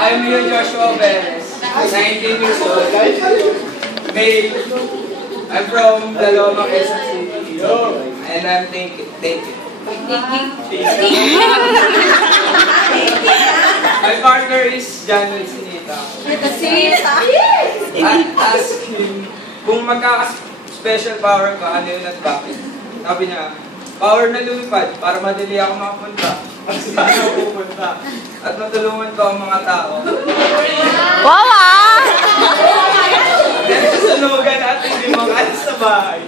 I'm Mio Joshua Perez, 19 years old, male. I'm from Daloma, Quezon City, and I'm thinking. My partner is Januel Sinita. Ask him kung magkaka-special power ka, ano yun at bakit? Sabi niya, power na lumipad para madali ako makapunta. Saan ako pupunta? At matulungan ko ang mga tao. Wow! Dahil sa sunugan at hindi makalis sa bahay.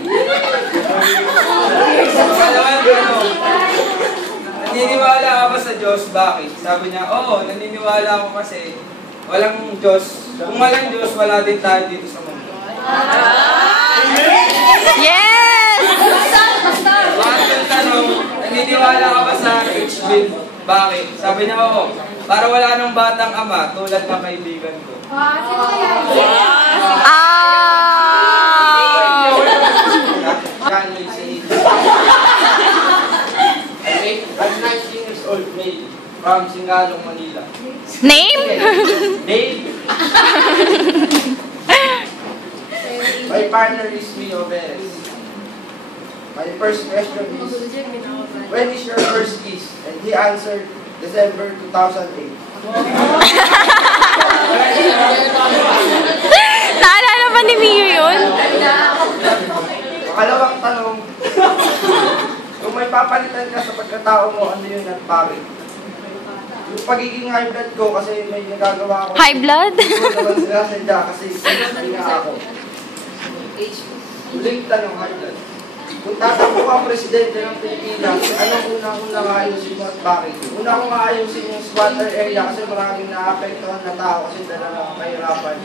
Naniniwala ka ba sa Diyos? Bakit? Sabi niya, oo, naniniwala ako kasi walang Diyos. Kung walang Diyos, wala din tayo dito sa mundo. Yes! Bakit tanong, naniniwala ka ba sa H-Bill? Bakit? Sabi niya, oo, para wala nang batang ama tulad ng kaibigan ko. I'm 19 years old, male, from Singalong, Manila. Name? Name? My partner is Mio Perez. My first question is, when is your first kiss? And he answered, December 2008. Naalala ba ni Mio yun? Makalawang tanong, kung may papalitan ka sa pagkatao mo, ano yun at bakit? Yung pagiging high blood ko kasi may nagagawa ako. High blood? Hindi naman sila sadya kasi hindi nga ako. Uling tanong, high blood. Kung tatakbo ang presidente ng Pilipinas, anong unang-unang ayusin mo at bakit? Una kong ayusin yung squatter area kasi maraming naapektuhan na tao kasi talagang kahirapan.